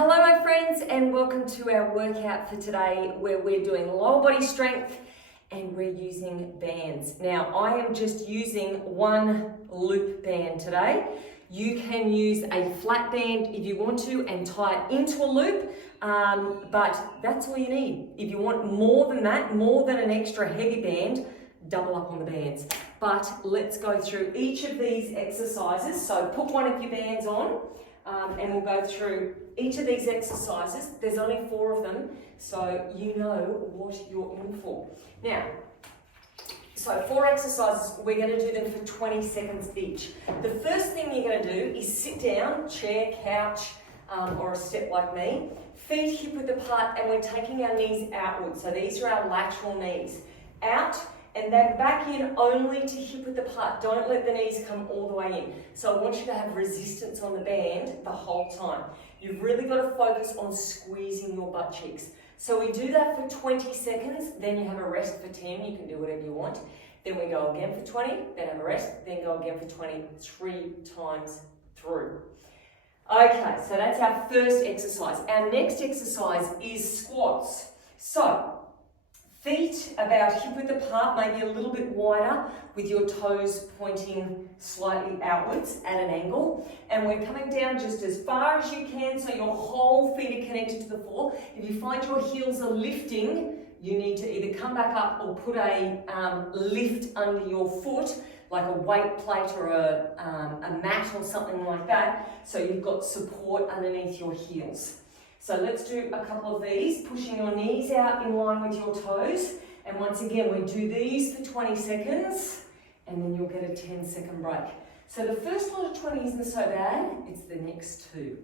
Hello my friends, and welcome to our workout for today where we're doing lower body strength and we're using bands. Now I am just using one loop band today. You can use a flat band if you want to and tie it into a loop, but that's all you need. If you want more than that, more than an extra heavy band, double up on the bands. But let's go through each of these exercises. So put one of your bands on and we'll go through each of these exercises. There's only 4 of them, so you know what you're in for. Now, so 4 exercises, we're going to do them for 20 seconds each. The first thing you're going to do is sit down, chair, couch, or a step like me, feet hip width apart, and we're taking our knees outwards. So these are our lateral knees. Out and then back in only to hip width apart. Don't let the knees come all the way in. So I want you to have resistance on the band the whole time. You've really got to focus on squeezing your butt cheeks. So we do that for 20 seconds, then you have a rest for 10, you can do whatever you want. Then we go again for 20, then have a rest, then go again for 20, 3 times through. Okay, so that's our first exercise. Our next exercise is squats. So, feet about hip width apart, maybe a little bit wider with your toes pointing slightly outwards at an angle. And we're coming down just as far as you can so your whole feet are connected to the floor. If you find your heels are lifting, you need to either come back up or put a lift under your foot, like a weight plate or a mat or something like that, so you've got support underneath your heels. So let's do a couple of these, pushing your knees out in line with your toes. And once again, we do these for 20 seconds, and then you'll get a 10-second break. So the first lot of 20 isn't so bad, it's the next 2.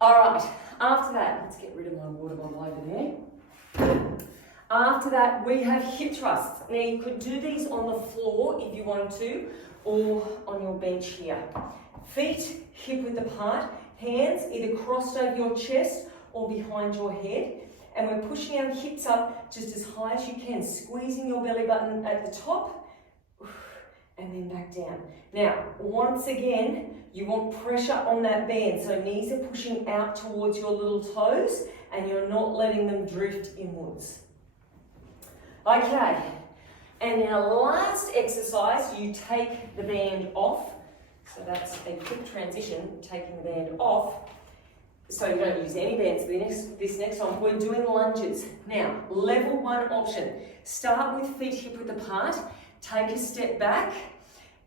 All right, after that, let's get rid of my water bottle over there. After that, we have hip thrusts. Now you could do these on the floor if you wanted to, or on your bench here. Feet hip width apart. Hands either crossed over your chest or behind your head. And we're pushing our hips up just as high as you can, squeezing your belly button at the top and then back down. Now, once again, you want pressure on that band. So knees are pushing out towards your little toes and you're not letting them drift inwards. Okay, and our last exercise, you take the band off. So that's a quick transition, taking the band off. So you don't use any bands for this next one. We're doing lunges. Now, level 1 option. Start with feet hip width apart, take a step back,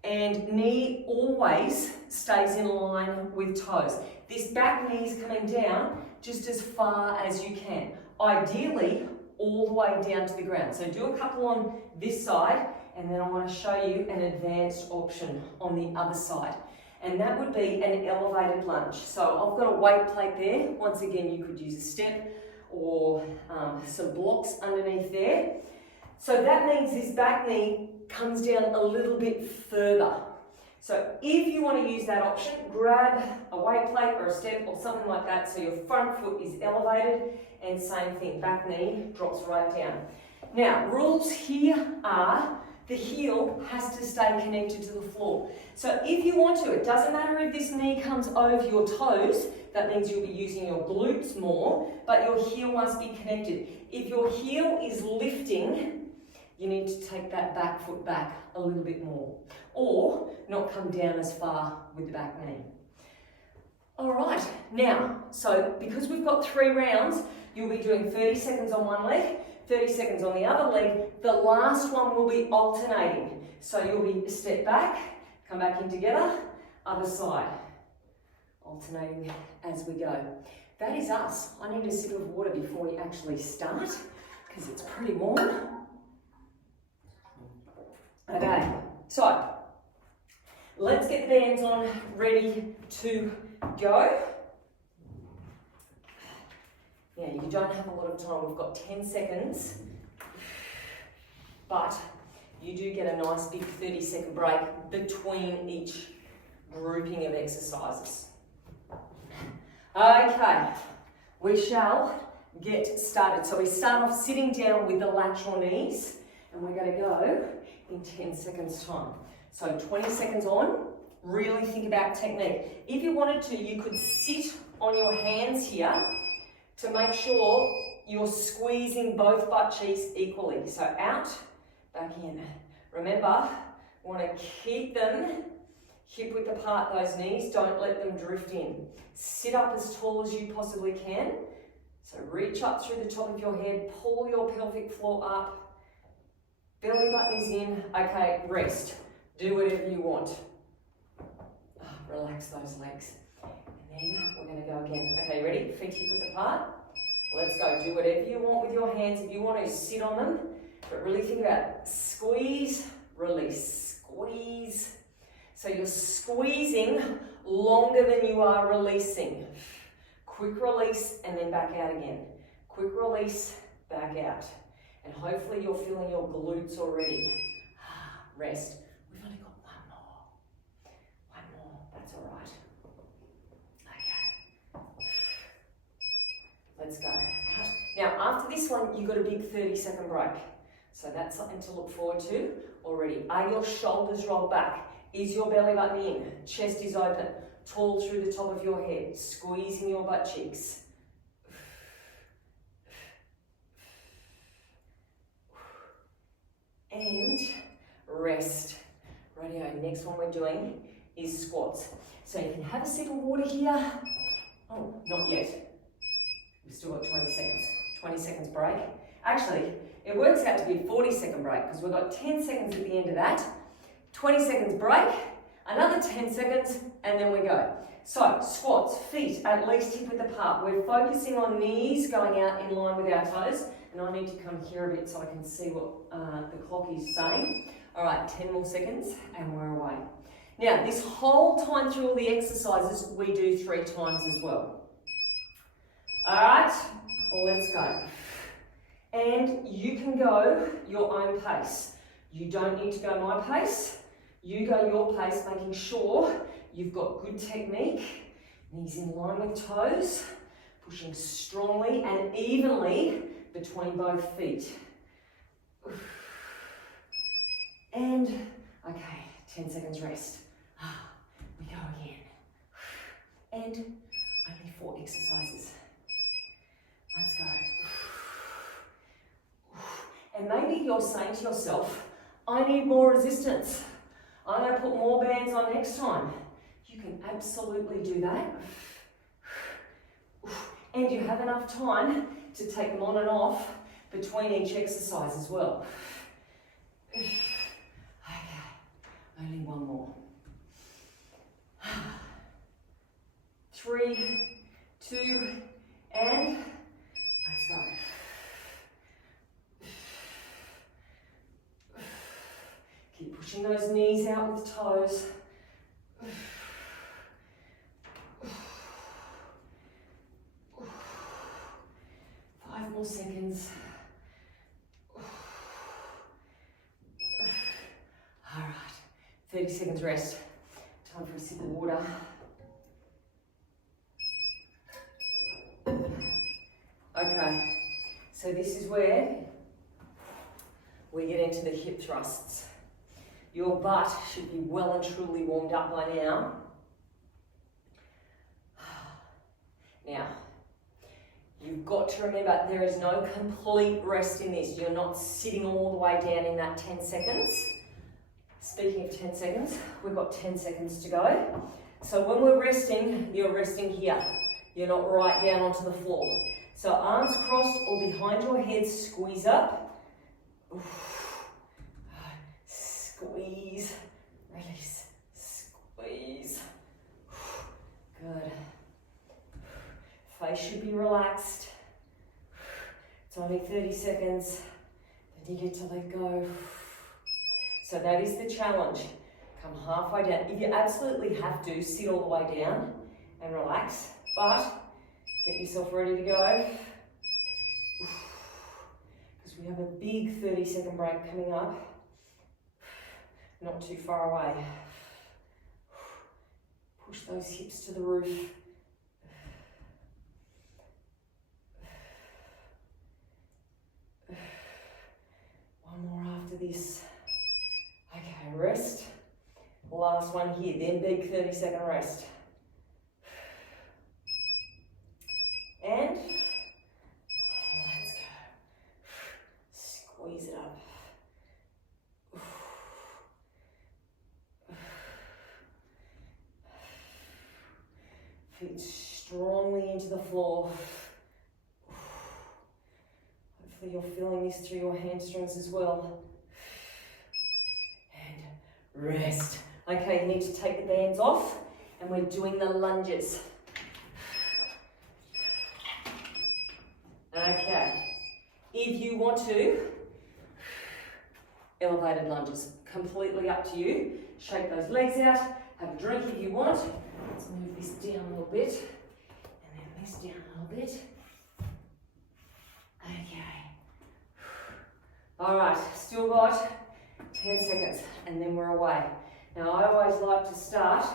and knee always stays in line with toes. This back knee is coming down just as far as you can. Ideally, all the way down to the ground. So do a couple on this side, and then I want to show you an advanced option on the other side. And that would be an elevated lunge. So I've got a weight plate there. Once again, you could use a step or some blocks underneath there. So that means this back knee comes down a little bit further. So if you want to use that option, grab a weight plate or a step or something like that so your front foot is elevated, and same thing, back knee drops right down. Now, rules here are the heel has to stay connected to the floor. So if you want to, it doesn't matter if this knee comes over your toes, that means you'll be using your glutes more, but your heel must be connected. If your heel is lifting, you need to take that back foot back a little bit more, or not come down as far with the back knee. All right, now, so because we've got 3 rounds, you'll be doing 30 seconds on one leg, 30 seconds on the other leg. The last one will be alternating. So you'll be a step back, come back in together, other side. Alternating as we go. That is us. I need a sip of water before we actually start, because it's pretty warm. Okay, so let's get the bands on, ready to go. Now, you don't have a lot of time. We've got 10 seconds, but you do get a nice big 30-second break between each grouping of exercises. Okay, we shall get started. So we start off sitting down with the lateral knees, and we're going to go in 10 seconds time. So 20 seconds on, Really think about technique. If you wanted to, you could sit on your hands here to make sure you're squeezing both butt cheeks equally. So out, back in. Remember, we want to keep them hip width apart, those knees. Don't let them drift in. Sit up as tall as you possibly can. So reach up through the top of your head, pull your pelvic floor up, belly button is in. Okay, rest. Do whatever you want. Relax those legs. And then we're going to go again. Okay, ready? Feet hip width apart. Let's go. Do whatever you want with your hands. If you want to, sit on them. But really think about squeeze, release, squeeze. So you're squeezing longer than you are releasing. Quick release and then back out again. Quick release, back out. And hopefully you're feeling your glutes already. Rest. We've only got one more. One more. That's all right. Okay. Let's go. Out. Now, after this one, you've got a big 30-second break. So that's something to look forward to already. Are your shoulders rolled back? Is your belly button in? Chest is open. Tall through the top of your head. Squeezing your butt cheeks. And rest. Radio. Next one we're doing is squats. So you can have a sip of water here. Oh, not yet. We've still got 20 seconds. 20 seconds break. Actually, it works out to be a 40-second break because we've got 10 seconds at the end of that. 20 seconds break, another 10 seconds, and then we go. So, squats, feet at least hip width apart. We're focusing on knees going out in line with our toes. And I need to come here a bit so I can see what the clock is saying. All right, 10 more seconds, and we're away. Now, this whole time through all the exercises, we do 3 times as well. All right, let's go. And you can go your own pace. You don't need to go my pace. You go your pace, making sure you've got good technique. Knees in line with toes. Pushing strongly and evenly between both feet. And, okay, 10 seconds rest. We go again. And only 4 exercises. Let's go. And maybe you're saying to yourself, I need more resistance. I'm going to put more bands on next time. You can absolutely do that. And you have enough time to take them on and off between each exercise as well. Okay, only one more. 3, 2, and let's go. Keep pushing those knees out with toes. 5 more seconds. All right, 30 seconds rest. Time for a sip of water. Okay, so this is where we get into the hip thrusts. Your butt should be well and truly warmed up by now. Now, you've got to remember there is no complete rest in this. You're not sitting all the way down in that 10 seconds. Speaking of 10 seconds, we've got 10 seconds to go. So when we're resting, you're resting here. You're not right down onto the floor. So arms crossed or behind your head, squeeze up. Squeeze, release, squeeze. Good. Face should be relaxed. It's only 30 seconds. Then you get to let go. So that is the challenge. Come halfway down. If you absolutely have to, sit all the way down and relax. But get yourself ready to go. Because we have a big 30-second break coming up. Not too far away. Push those hips to the roof. One more after this. Okay, rest. Last last one here, then big 30-second rest. And let's go. Squeeze it up. Feet strongly into the floor. Hopefully you're feeling this through your hamstrings as well. And rest. Okay, you need to take the bands off and we're doing the lunges. Okay, if you want to, elevated lunges, completely up to you. Shake those legs out, have a drink if you want. Let's move this down a little bit, and then this down a little bit. Okay. All right, still got 10 seconds, and then we're away. Now, I always like to start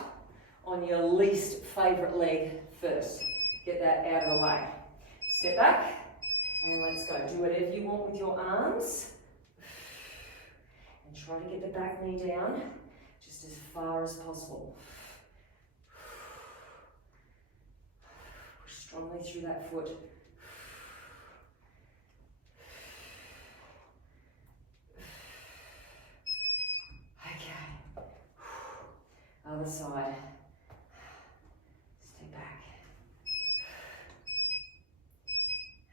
on your least favourite leg first. Get that out of the way. Step back, and let's go. Do whatever you want with your arms. And try to get the back knee down just as far as possible. Push strongly through that foot. Okay. Other side. Step back.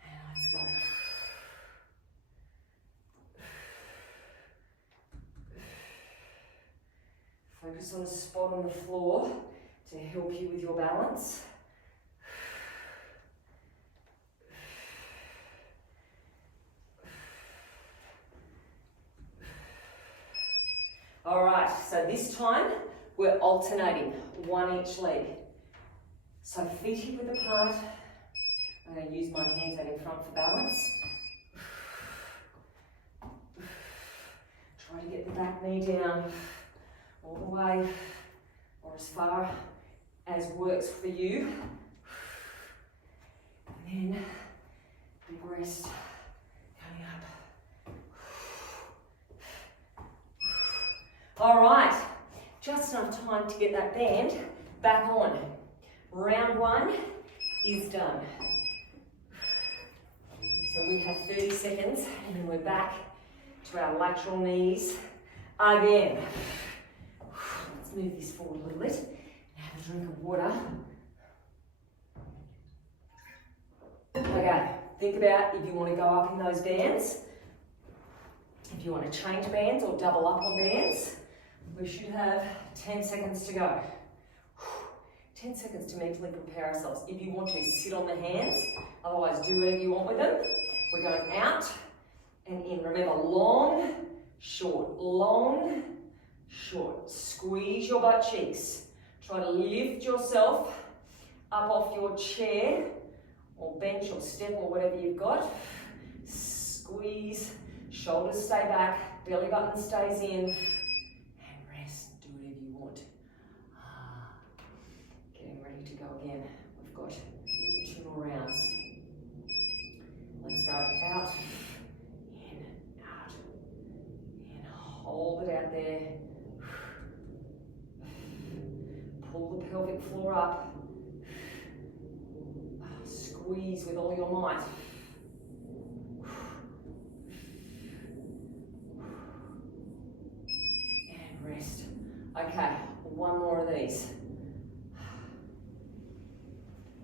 And let's go. Focus on a spot on the floor to help you with your balance. All right, so this time we're alternating one each leg. So feet hip width apart. I'm going to use my hands out in front for balance. Try to get the back knee down all the way or as far as works for you. And then big rest coming up. All right, just enough time to get that band back on. Round one is done. So we have 30 seconds and then we're back to our lateral knees again. Let's move this forward a little bit and have a drink of water. Okay, think about if you want to go up in those bands, if you want to change bands or double up on bands. We should have 10 seconds to go. 10 seconds to mentally prepare ourselves. If you want to, sit on the hands. Otherwise, do whatever you want with them. We're going out and in. Remember, long, short, long, short. Squeeze your butt cheeks. Try to lift yourself up off your chair or bench or step or whatever you've got. Squeeze, shoulders stay back, belly button stays in. To go again. We've got 2 more rounds. Let's go out, in, out, in. Hold it out there. Pull the pelvic floor up. Squeeze with all your might. And rest. Okay, one more of these.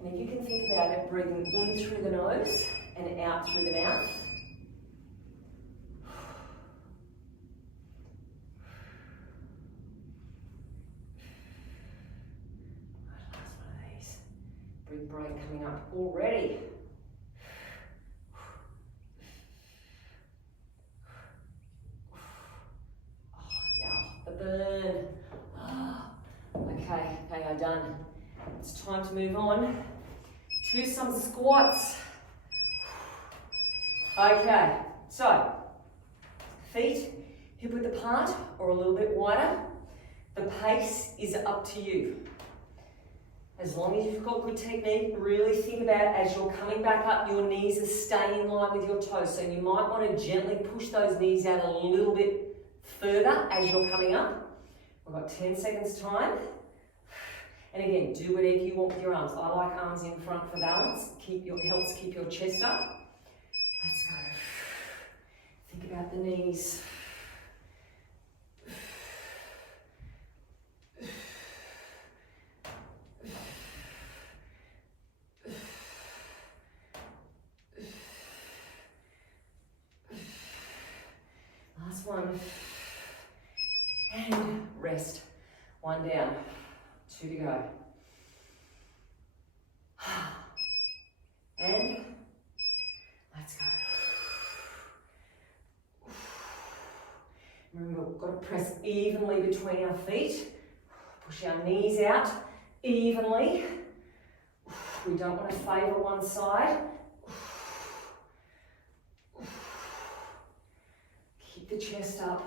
And if you can think about it, breathing in through the nose and out through the mouth. Last one of these. Big break coming up already. Oh, yeah, the burn. Okay, they are done. It's time to move on to some squats. Okay, so feet hip width apart or a little bit wider. The pace is up to you. As long as you've got good technique, really think about as you're coming back up, your knees are staying in line with your toes. So you might want to gently push those knees out a little bit further as you're coming up. We've got 10 seconds time. And again, do whatever you want with your arms. I like arms in front for balance. Helps keep your chest up. Let's go. Think about the knees. Last one. And rest. One down. 2 to go. And let's go. Remember, we've got to press evenly between our feet. Push our knees out evenly. We don't want to favour one side. Keep the chest up.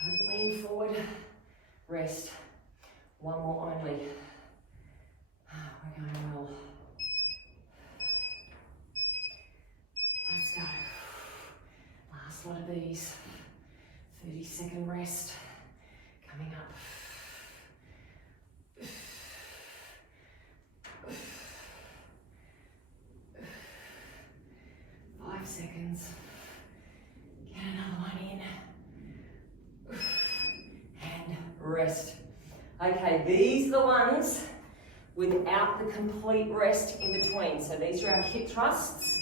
Don't lean forward. Rest. One more only. We're going well. Let's go. Last lot of these. 30-second rest. Coming up. 5 seconds. Get another one in. And rest. Okay, these are the ones without the complete rest in between. So these are our hip thrusts.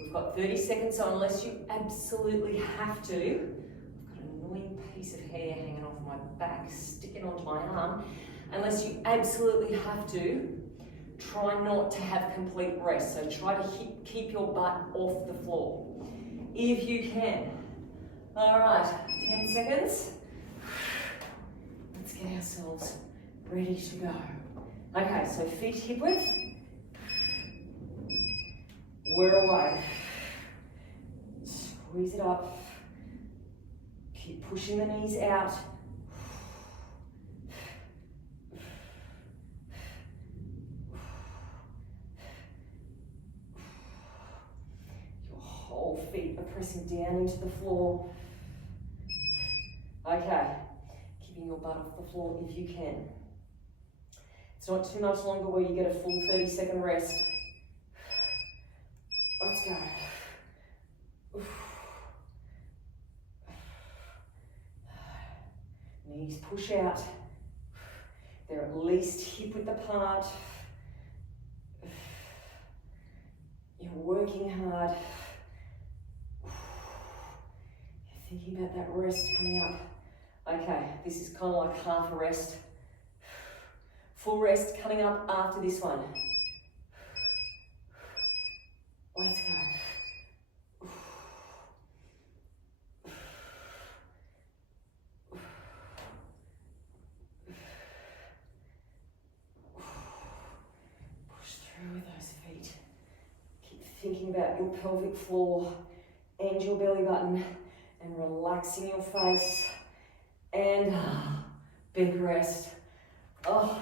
We've got 30 seconds, so unless you absolutely have to, I've got an annoying piece of hair hanging off my back, sticking onto my arm. Unless you absolutely have to, try not to have complete rest. So try to keep your butt off the floor, if you can. All right, 10 seconds. Let's get ourselves ready to go. Okay, so feet hip width. We're away. Squeeze it up. Keep pushing the knees out. Your whole feet are pressing down into the floor. Okay, keeping your butt off the floor if you can. It's not too much longer where you get a full 30-second rest. Let's go. Knees push out. They're at least hip width apart. You're working hard. You're thinking about that rest coming up. Okay, this is kind of like half a rest. Full rest coming up after this one. Let's go. Push through with those feet. Keep thinking about your pelvic floor and your belly button and relaxing your face. And big rest. Oh,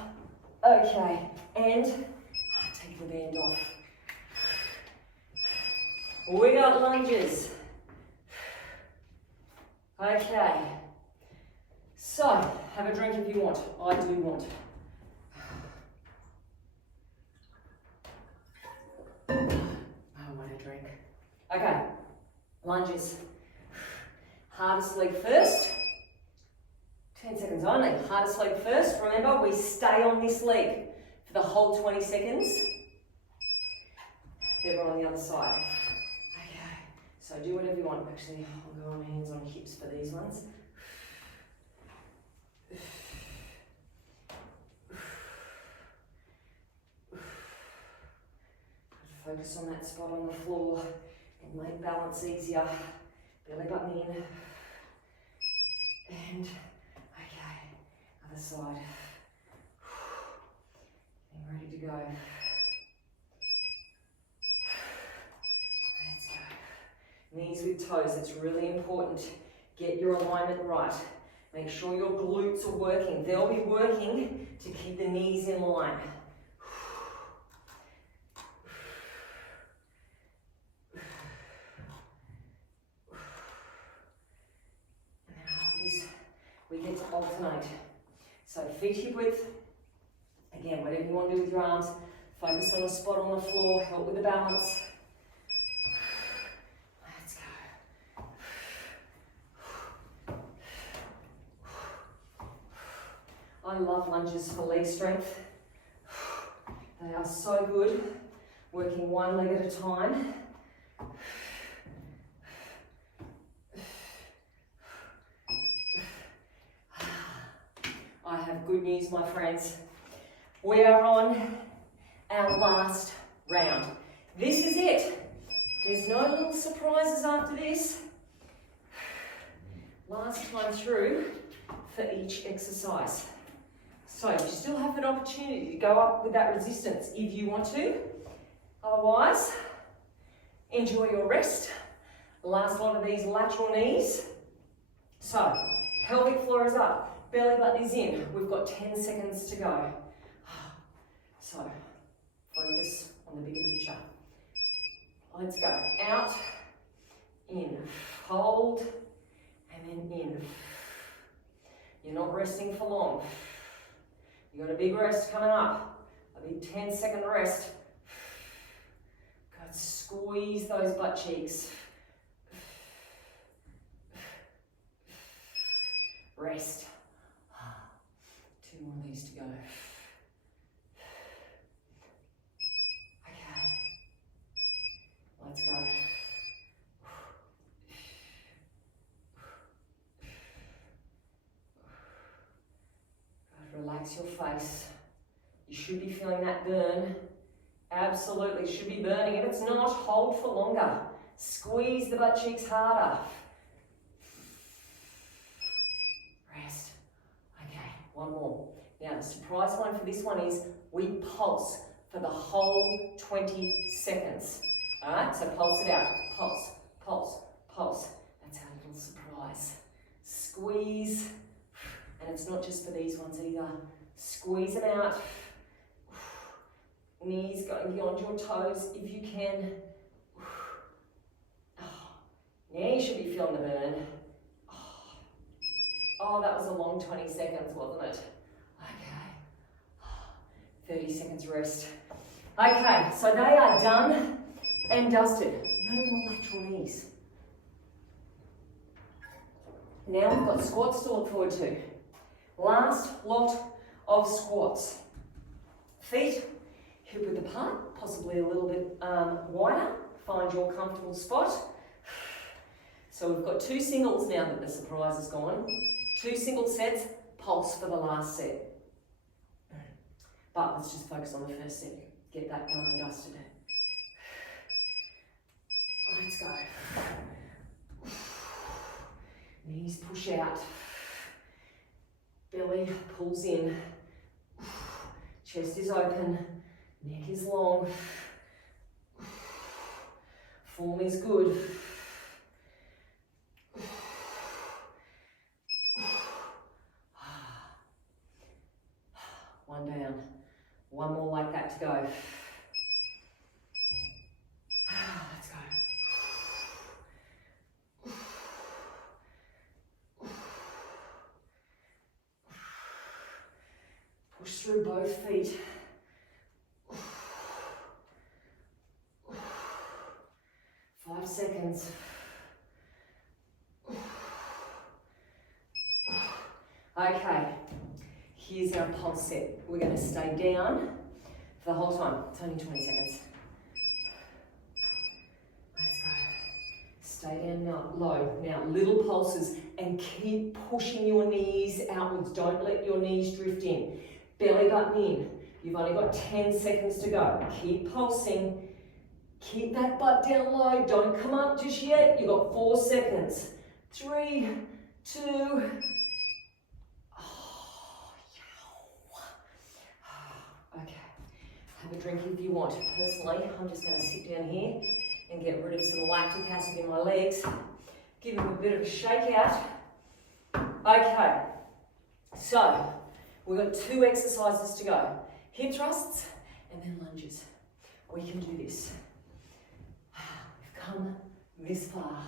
okay. And take the band off. We got lunges. Okay. So, have a drink if you want. I do want. I want a drink. Okay. Lunges. Hardest leg first. 10 seconds only. Hardest leg first. Remember, we stay on this leg for the whole 20 seconds. Then we're on the other side. Okay. So do whatever you want. Actually, I'll go on hands on hips for these ones. Focus on that spot on the floor and make balance easier. Belly button in. And other side. Getting ready to go. Let's go. Knees with toes, it's really important. Get your alignment right. Make sure your glutes are working. They'll be working to keep the knees in line. alternate. So feet hip width. Again, whatever you want to do with your arms, focus on a spot on the floor, help with the balance. Let's go. I love lunges for leg strength. They are so good, working one leg at a time. I have good news, my friends. We are on our last round. This is it. There's no little surprises after this. Last time through for each exercise. So you still have an opportunity to go up with that resistance if you want to. Otherwise, enjoy your rest. Last one of these lateral knees. So, pelvic floor is up, belly button is in. We've got 10 seconds to go. So, focus on the bigger picture. Let's go. Out, in, hold, and then in. You're not resting for long. You've got a big rest coming up. A big 10-second rest. God, squeeze those butt cheeks. Rest. 2 more of these to go. Okay. Let's go. Relax your face. You should be feeling that burn. Absolutely, should be burning. If it's not, hold for longer. Squeeze the butt cheeks harder. Rest. Okay, one more. Now, the surprise one for this one is we pulse for the whole 20 seconds. All right, so pulse it out. Pulse, pulse, pulse. That's our little surprise. Squeeze. And it's not just for these ones either. Squeeze them out. Knees going beyond your toes if you can. Now you should be feeling the burn. Oh, that was a long 20 seconds, wasn't it? Okay. 30 seconds rest. Okay, so they are done and dusted. No more lateral knees. Now we've got squats to look forward to. Last lot of squats. Feet hip width apart, possibly a little bit wider. Find your comfortable spot. So we've got 2 singles now that the surprise is gone. 2 single sets, pulse for the last set. But let's just focus on the first set. Get that done and dusted. Let's go. Knees push out. Belly pulls in. Chest is open. Neck is long. Form is good. One down. One more like that to go. Let's go. Push through both feet. 5 seconds. Okay, here's our pulse set. We're going to stay down for the whole time. It's only 20 seconds. Let's go. Stay down now, low. Now, little pulses and keep pushing your knees outwards. Don't let your knees drift in. Belly button in. You've only got 10 seconds to go. Keep pulsing. Keep that butt down low. Don't come up just yet. You've got 4 seconds. 3, 2. Okay. Have a drink if you want. Personally, I'm just going to sit down here and get rid of some lactic acid in my legs. Give them a bit of a shake out. Okay. So, we've got 2 exercises to go. Hip thrusts and then lunges. We can do this. We've come this far.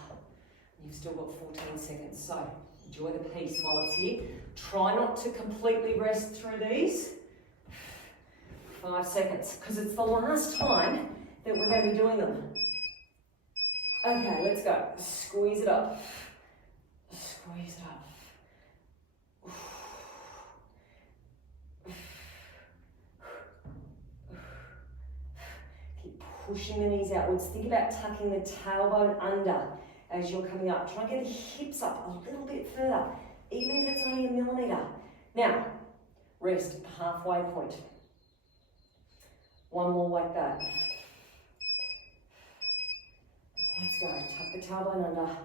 You've still got 14 seconds. So, Enjoy the peace while it's here. Try not to completely rest through these. 5 seconds, because it's the last time that we're going to be doing them. Okay, let's go. Squeeze it up. Squeeze it up. Keep pushing the knees outwards. Think about tucking the tailbone under as you're coming up. Try and get the hips up a little bit further, even if it's only 1 millimetre. Now, rest at the halfway point. One more like that. Let's go. Tuck the tailbone under.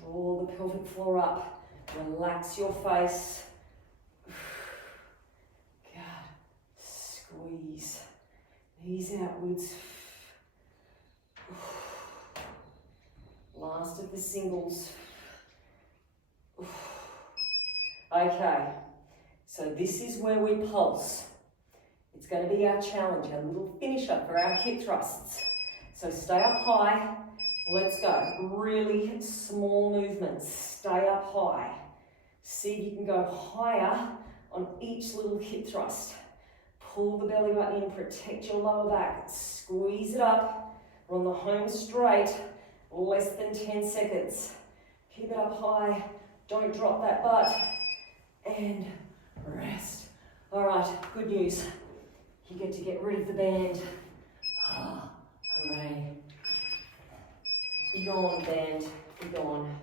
Draw the pelvic floor up. Relax your face. Good. Squeeze. Knees outwards. Last of the singles. Okay. So this is where we pulse. It's going to be our challenge, our little finisher for our hip thrusts. So stay up high. Let's go. Really small movements. Stay up high. See if you can go higher on each little hip thrust. Pull the belly button in, protect your lower back. Squeeze it up. We're on the home straight. Less than 10 seconds. Keep it up high. Don't drop that butt. And rest. All right, good news. You get to get rid of the band. Ah, hooray. Be gone, band. Be gone.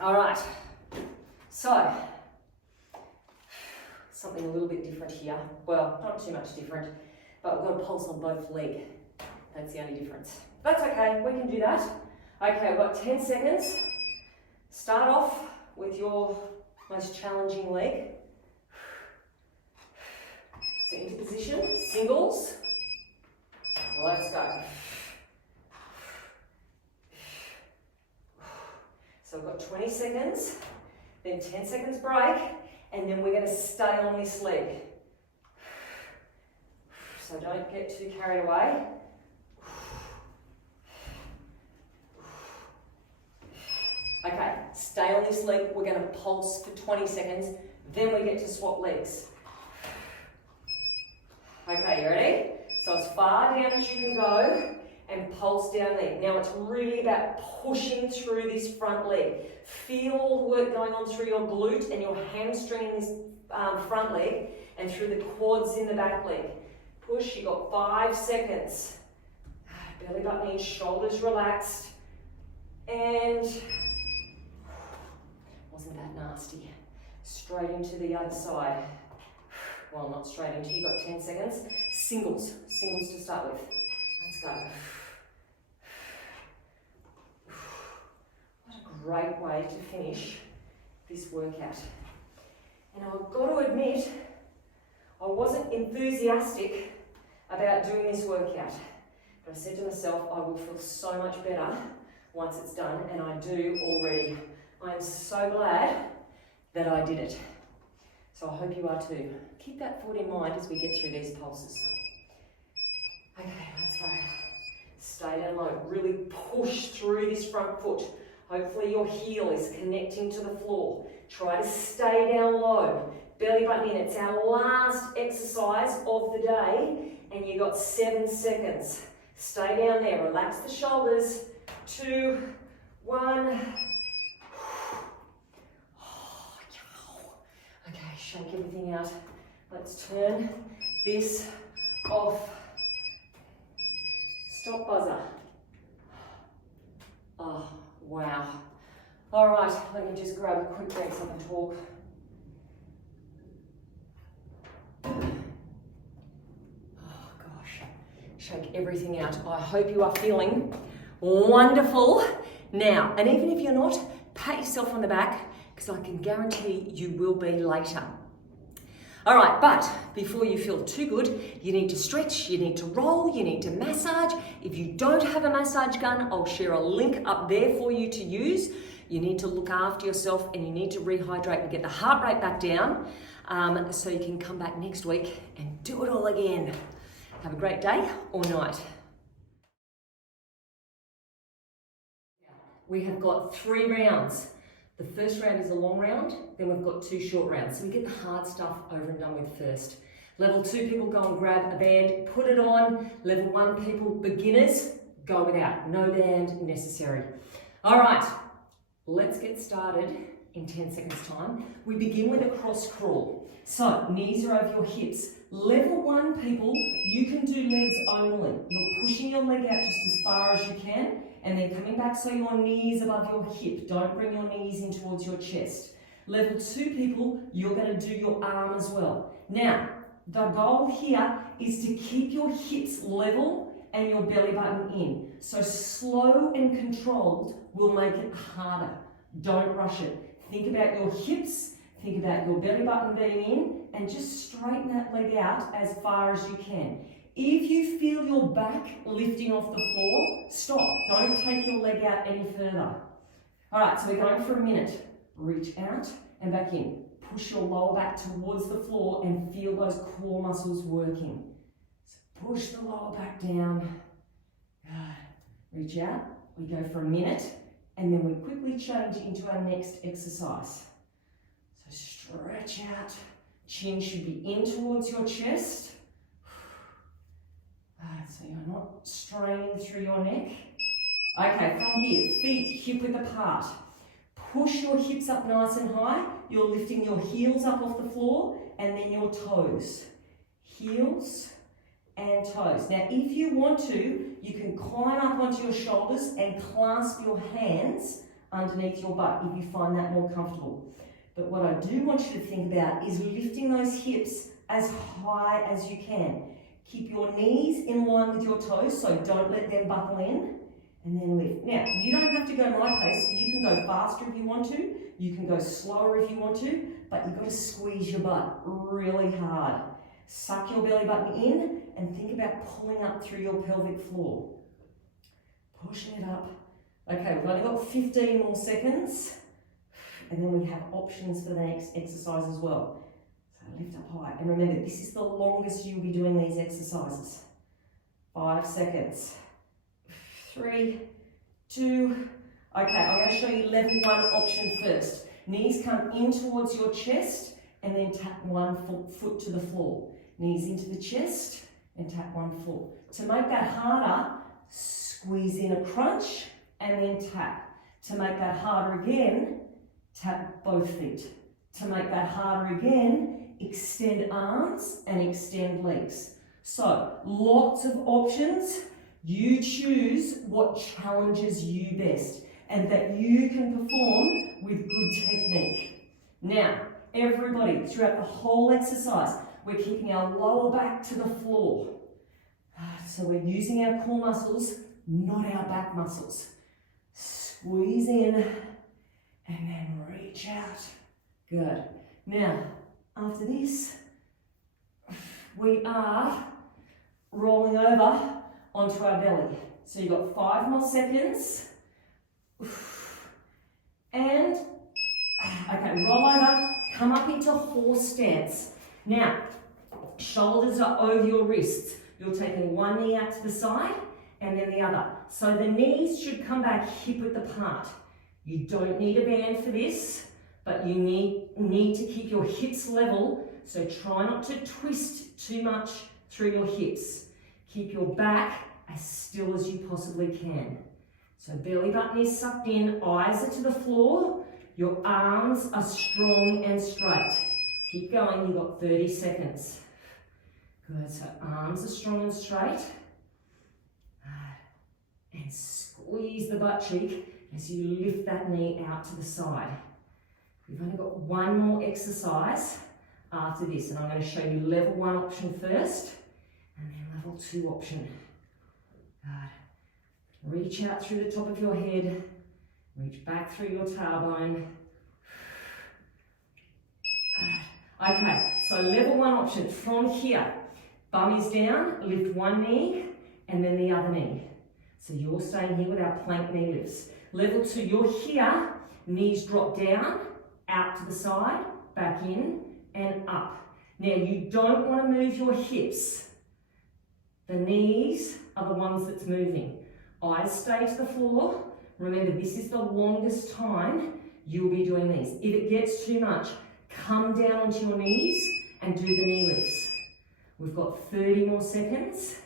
All right. So, something a little bit different here. Well, not too much different, but we've got a pulse on both legs. That's the only difference. That's okay, we can do that. Okay, we've got 10 seconds. Start off with your most challenging leg. So into position, singles. Let's go. So we've got 20 seconds, then 10 seconds break, and then we're going to stay on this leg. So don't get too carried away. Okay, stay on this leg. We're going to pulse for 20 seconds, then we get to swap legs. Okay, you ready? So as far down as you can go and pulse down there. Now it's really about pushing through this front leg. Feel all the work going on through your glute and your hamstring in this front leg and through the quads in the back leg. Push, you got 5 seconds. Belly button in, shoulders relaxed. And wasn't that nasty? Straight into the other side. Well, not straight into, you've got 10 seconds. Singles to start with. Let's go. What a great way to finish this workout. And I've got to admit, I wasn't enthusiastic about doing this workout. But I said to myself, I will feel so much better once it's done, and I do already. I am so glad that I did it. So I hope you are too. Keep that thought in mind as we get through these pulses. Okay, let's go. Stay down low. Really push through this front foot. Hopefully your heel is connecting to the floor. Try to stay down low. Belly button in. It's our last exercise of the day, and you've got 7 seconds. Stay down there. Relax the shoulders. 2, 1. Okay, shake everything out. Let's turn this off. Stop buzzer. Oh, wow. All right, let me just grab a quick drink so I can talk. Oh gosh, shake everything out. I hope you are feeling wonderful now. And even if you're not, pat yourself on the back, because I can guarantee you will be later. All right, but before you feel too good, you need to stretch, you need to roll, you need to massage. If you don't have a massage gun, I'll share a link up there for you to use. You need to look after yourself and you need to rehydrate and get the heart rate back down so you can come back next week and do it all again. Have a great day or night. we have got 3 rounds. The first round is a long round, then we've got 2 short rounds. So we get the hard stuff over and done with first. Level 2 people go and grab a band, put it on. Level 1 people, beginners, go without. No band necessary. All right, let's get started in 10 seconds time. We begin with a cross crawl. So knees are over your hips. Level 1 people, you can do legs only. You're pushing your leg out just as far as you can and then coming back so your knees above your hip. Don't bring your knees in towards your chest. Level 2 people, you're going to do your arm as well. Now, the goal here is to keep your hips level and your belly button in. So slow and controlled will make it harder. Don't rush it. Think about your hips, think about your belly button being in, and just straighten that leg out as far as you can. If you feel your back lifting off the floor, stop. Don't take your leg out any further. All right, so we're going for a minute. Reach out and back in. Push your lower back towards the floor and feel those core muscles working. So push the lower back down. Good. Reach out. We go for a minute and then we quickly change into our next exercise. So stretch out. Chin should be in towards your chest. So you're not straining through your neck. Okay, from here, feet hip width apart. Push your hips up nice and high. You're lifting your heels up off the floor and then your toes. Heels and toes. Now, if you want to, you can climb up onto your shoulders and clasp your hands underneath your butt if you find that more comfortable. But what I do want you to think about is lifting those hips as high as you can. Keep your knees in line with your toes, so don't let them buckle in, and then lift. Now, you don't have to go my pace. You can go faster if you want to. You can go slower if you want to, but you've got to squeeze your butt really hard. Suck your belly button in and think about pulling up through your pelvic floor. Pushing it up. Okay, we've only got 15 more seconds, and then we have options for the next exercise as well. Lift up high. And remember, this is the longest you'll be doing these exercises. 5 seconds. 3, 2. Okay, I'm going to show you level 1 option first. Knees come in towards your chest and then tap one foot to the floor. Knees into the chest and tap one foot. To make that harder, squeeze in a crunch and then tap. To make that harder again, tap both feet. To make that harder again, extend arms and extend legs. So, lots of options. You choose what challenges you best and that you can perform with good technique. Now, everybody, throughout the whole exercise, we're keeping our lower back to the floor. So we're using our core muscles, not our back muscles. Squeeze in and then reach out. Good. Now, after this, we are rolling over onto our belly. So you've got 5 more seconds. And, okay, roll over, come up into horse stance. Now, shoulders are over your wrists. You're taking one knee out to the side and then the other. So the knees should come back hip width apart. You don't need a band for this, but you need to keep your hips level, so try not to twist too much through your hips. Keep your back as still as you possibly can. So belly button is sucked in, eyes are to the floor, your arms are strong and straight. Keep going, you've got 30 seconds. Good, so arms are strong and straight. And squeeze the butt cheek as you lift that knee out to the side. We've only got one more exercise after this, and I'm going to show you level 1 option first, and then level 2 option. Good. Reach out through the top of your head, reach back through your tailbone. Okay, so level 1 option, from here, bum is down, lift one knee, and then the other knee. So you're staying here with our plank knee lifts. Level 2, you're here, knees drop down, out to the side, back in, and up. Now you don't want to move your hips. The knees are the ones that's moving. Eyes stay to the floor, Remember, this is the longest time you'll be doing these. If it gets too much, come down onto your knees and do the knee lifts. We've got 30 more seconds,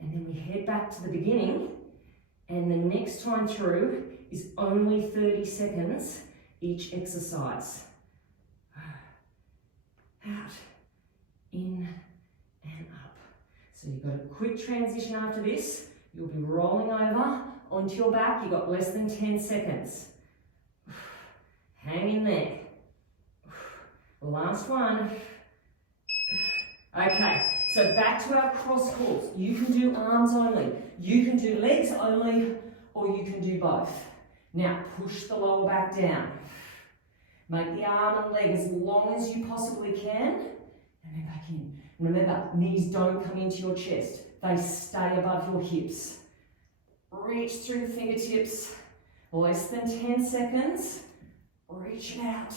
and then we head back to the beginning, and the next time through is only 30 seconds each exercise. Out, in, and up. So you've got a quick transition after this. You'll be rolling over onto your back. You've got less than 10 seconds. Hang in there. Last one. Okay, so back to our cross crawls. You can do arms only, you can do legs only, or you can do both. Now push the lower back down. Make the arm and leg as long as you possibly can, and then back in. Remember, knees don't come into your chest. They stay above your hips. Reach through the fingertips. Less than 10 seconds. Reach out.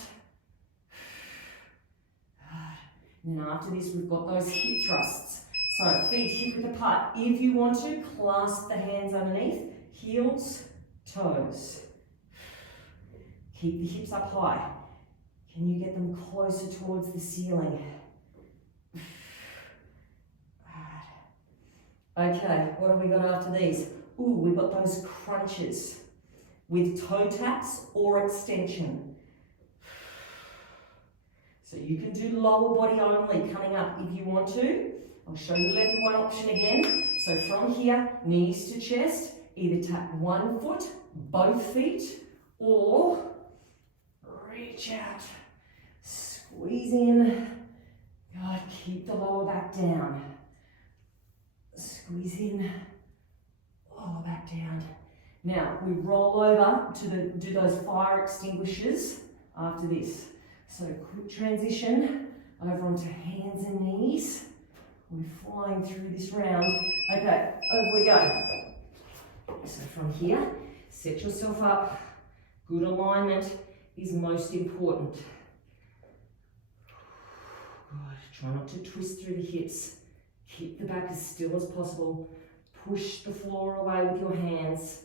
And then after this, we've got those hip thrusts. So feet hip width apart. If you want to, clasp the hands underneath. Heels, toes. Keep the hips up high. Can you get them closer towards the ceiling? Okay, what have we got after these? Ooh, we've got those crunches with toe taps or extension. So you can do lower body only coming up if you want to. I'll show you level one option again. So from here, knees to chest, either tap one foot, both feet, or reach out, squeeze in. God, keep the lower back down. Squeeze in, lower back down. Now we roll over to do those fire extinguishers after this. So quick transition over onto hands and knees. We're flying through this round. Okay, over we go. So from here, set yourself up. Good alignment is most important. Good. Try not to twist through the hips. Keep the back as still as possible. Push the floor away with your hands.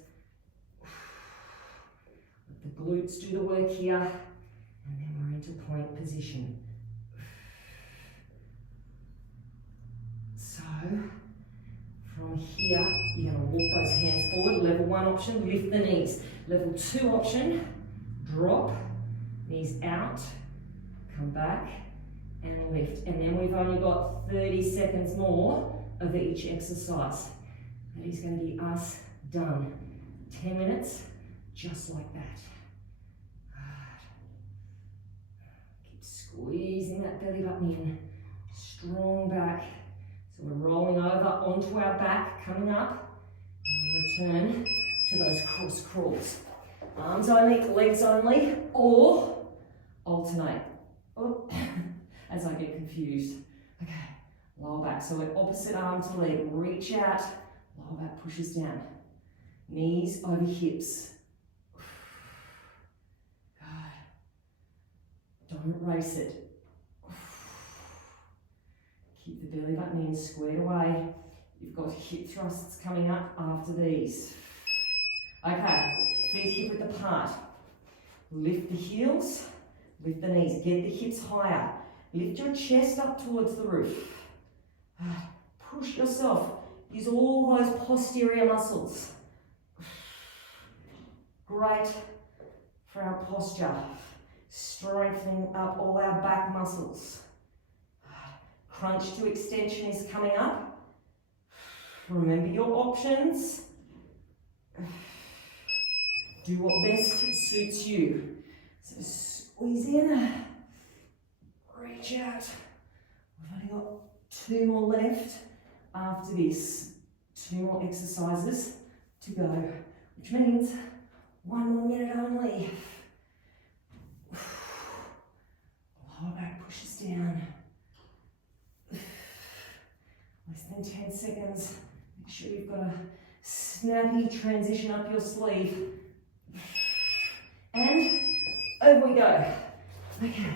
Let the glutes do the work here. And then we're into point position. So, from here, you're going to walk those hands forward. Level one option, lift the knees. Level two option, drop, knees out, come back, and lift. And then we've only got 30 seconds more of each exercise. That is going to be us done. 10 minutes, just like that. Keep squeezing that belly button in. Strong back. So we're rolling over onto our back, coming up. And we return to those cross crawls. Arms only, legs only, or alternate. Oh. As I get confused. Okay, lower back. So we're opposite arm to leg. Reach out, lower back pushes down. Knees over hips. Good. Don't race it. Keep the belly button in, squared away. You've got hip thrusts coming up after these. Okay, feet hip width apart. Lift the heels, lift the knees, get the hips higher. Lift your chest up towards the roof. Push yourself. Use all those posterior muscles. Great for our posture. Strengthening up all our back muscles. Crunch to extension is coming up. Remember your options. Do what best suits you. So squeeze in. Reach out. We've only got 2 more left after this. 2 more exercises to go, which means 1 more minute only. Lower back pushes down. Less than 10 seconds. Make sure you've got a snappy transition up your sleeve. And over we go. Okay.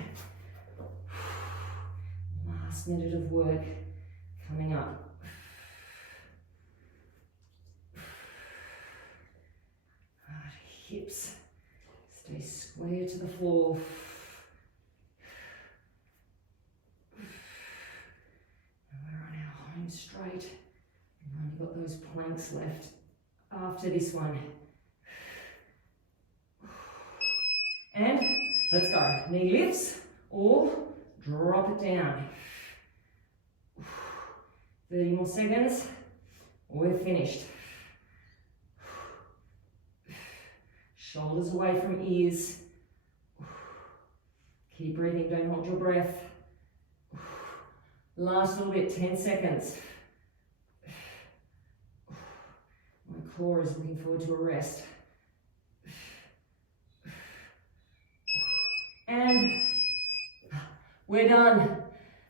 Last minute of work coming up. clear to the floor. And we're on our home straight. We've only got those planks left after this one. And let's go. Knee lifts or drop it down. 30 more seconds. We're finished. Shoulders away from ears. Keep breathing, don't hold your breath. Last little bit, 10 seconds. My core is looking forward to a rest. And we're done.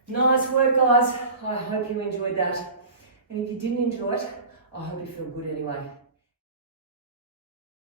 Nice work, guys. I hope you enjoyed that. And if you didn't enjoy it, I hope you feel good anyway.